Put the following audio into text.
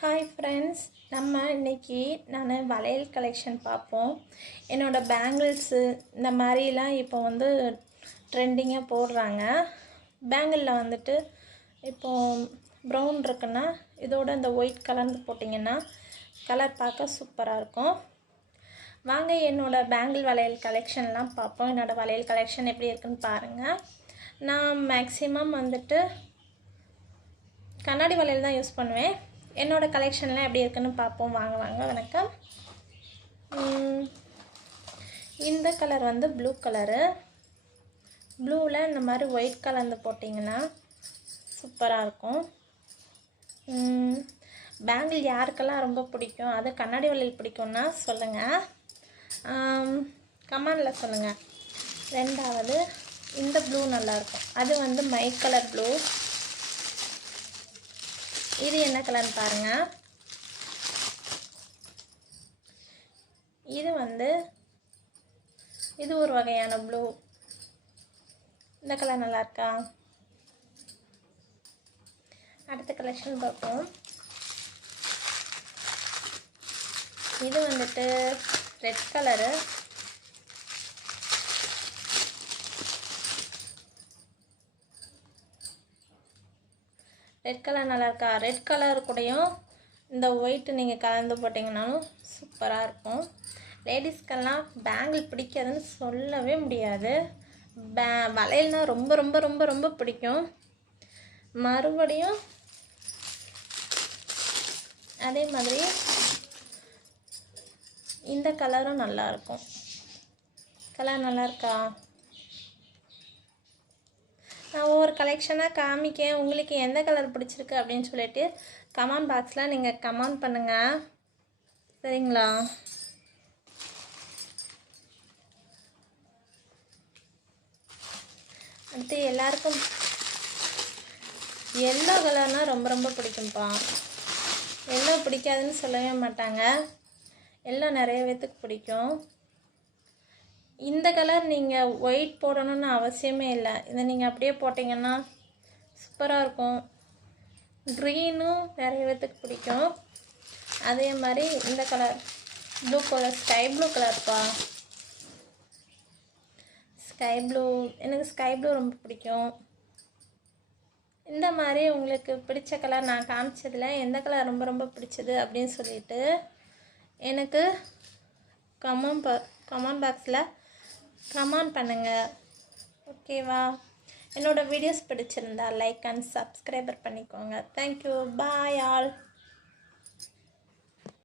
Hi friends நம்ம இன்னைக்கு நான் வளையல் கலெக்ஷன் பார்ப்போம். என்னோடய பேங்கிள்ஸு இந்த மாதிரிலாம் இப்போ வந்து ட்ரெண்டிங்காக போடுறாங்க. பேங்கிளில் வந்துட்டு இப்போ ப்ரௌன் இருக்குன்னா இதோட இந்த ஒயிட் கலந்து போட்டிங்கன்னா கலர் பார்க்க சூப்பராக இருக்கும். வாங்க என்னோடய பேங்கிள் வளையல் கலெக்ஷன்லாம் பார்ப்போம். என்னோடய வளையல் கலெக்ஷன் எப்படி இருக்குன்னு பாருங்கள் நான் மேக்ஸிமம் வந்துட்டு கண்ணாடி வளையல் தான் யூஸ் பண்ணுவேன். என்னோடய கலெக்ஷன்லாம் எப்படி இருக்குன்னு பார்ப்போம். வாங்க வாங்க வணக்கம். இந்த கலர் வந்து ப்ளூ கலரு ப்ளூவில் இந்த மாதிரி ஒயிட் கலந்து போட்டிங்கன்னா சூப்பராக இருக்கும். பேங்கிள் யாருக்கெல்லாம் ரொம்ப பிடிக்கும்? அது கண்ணாடி வளையல் பிடிக்கும்னா சொல்லுங்கள் கமாண்டில் சொல்லுங்கள் ரெண்டாவது இந்த ப்ளூ நல்லாயிருக்கும் அது வந்து மை கலர் ப்ளூ இது என்ன கலர்னு பாருங்க. இது வந்து இது ஒரு வகையான ப்ளூ. இந்த கலர் நல்லா இருக்கா? அடுத்த கலெக்ஷன் பார்ப்போம். இது வந்துட்டு ரெட் கலரு ரெட் கலர் நல்லா இருக்கா ரெட் கலர் கூடயும் இந்த ஒயிட் நீங்கள் கலந்து போட்டிங்கனாலும் சூப்பராக இருக்கும். லேடிஸ்க்கெல்லாம் பேங்கிள் பிடிக்காதுன்னு சொல்லவே முடியாது. பே வளையல்னா ரொம்ப ரொம்ப ரொம்ப ரொம்ப பிடிக்கும். மறுபடியும் அதே மாதிரி இந்த கலரும் நல்லாயிருக்கும் கலர் நல்லா இருக்கா நான் ஒவ்வொரு கலெக்ஷனாக காமிக்கேன். உங்களுக்கு எந்த கலர் பிடிச்சிருக்கு அப்படின்னு சொல்லிட்டு கமெண்ட் பாக்ஸில் நீங்கள் கமெண்ட் பண்ணுங்கள் சரிங்களா? அடுத்து எல்லாருக்கும் எல்லோ கலர்னால் ரொம்ப ரொம்ப பிடிக்கும்ப்பா. எல்லோ பிடிக்காதுன்னு சொல்லவே மாட்டாங்க. எல்லோ நிறைய பேத்துக்கு பிடிக்கும். இந்த கலர் நீங்கள் ஒயிட் போடணும்னு அவசியமே இல்லை. இதை நீங்கள் அப்படியே போட்டிங்கன்னா சூப்பராக இருக்கும். க்ரீனும் நிறைய விதத்துக்கு பிடிக்கும். அதே மாதிரி இந்த colour blue colour sky blue கலர்ப்பா sky blue எனக்கு ஸ்கை ப்ளூ ரொம்ப பிடிக்கும். இந்த மாதிரி உங்களுக்கு பிடிச்ச கலர் நான் காமிச்சதில் எந்த கலர் ரொம்ப ரொம்ப பிடிச்சது அப்படின்னு சொல்லிட்டு எனக்கு கமெண்ட் பா கமெண்ட் பாக்ஸில் கமெண்ட் பண்ணுங்கள் ஓகேவா என்னோடய வீடியோஸ் பிடிச்சிருந்தா லைக் அண்ட் சப்ஸ்கிரைபர் பண்ணிக்கோங்க. Thank you bye all